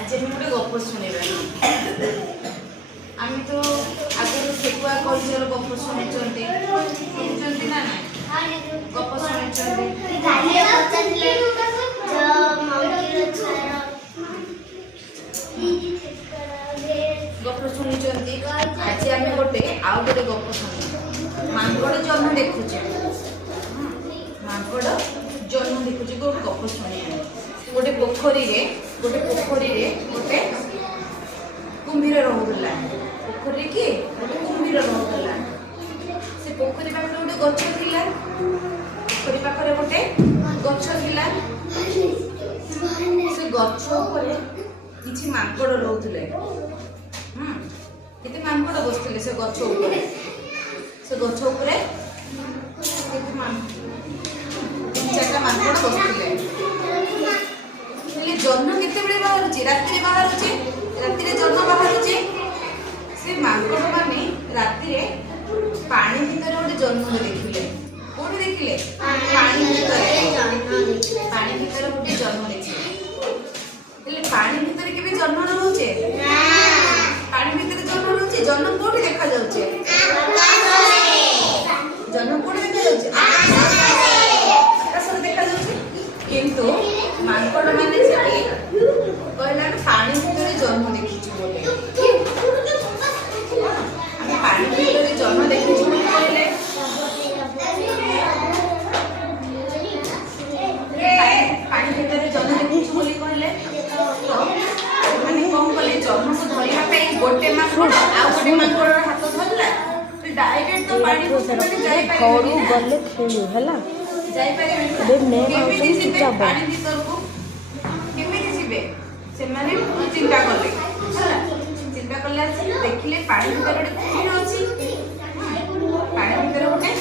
आज आम गोटे गप शुणा आम तो आगे ठेकुआ कलचर गप शुणी ना ना गप शुणी गप शुणी आज आम गोटे आउ गोटे गप शुणी मांकड़ जन्म देखुचे मांकड़ जन्म देखुचे गोटे गप शुणी गोटे पोखरी गोटे कुम्भीर रोला पोखरी कि गोटे कुम्भीर रोला से पोखरी पाखे गोटे गछ थिला पोखरी पाखे गोटे गछ थिला से गछ उपरे किछि मांकड़ रहउतले केते मांकड़ बसथिले से गछ उपरे केते चारटा मांकड़ बसथिले जन्म केते बेले बाहरुची रात्रि बाहरुची रात्रि जन्म बाहरुची से मांकड़ माने रात्रि पानी भीतर गोटे जन्म देखिले कोठी देखिले पानी भीतर गोटे जन्म देखिले हेले पानी भीतर केबे जन्म रहउचे पानी भीतर जन्म रहउचे जन्म कोठी देखा जाउचे जन्म कोठी देखा जाउचे आकाश देखा जाउचे किंतु मांकड़ माने सेठी कहला पानी भीतर जन्म देखिछु बोले हम पानी भीतर जन्म देखिछु बोले कहले पानी भीतर जन्म देखिछु बोले कहले तो माने कोन कहले जन्म को धरिया पे गोटे मांकड़ आ गोटे मांकड़ हाथ धरला तो डायरेक्ट तो पानी भीतर जाई पारे गले खेलु हला जाई पारे पानी भीतर को केमिति जिबे से माने चिंता करले चिंता करले देखिले पानी भीतर गोटे कुम्भीर अछि पानी भीतर गोटे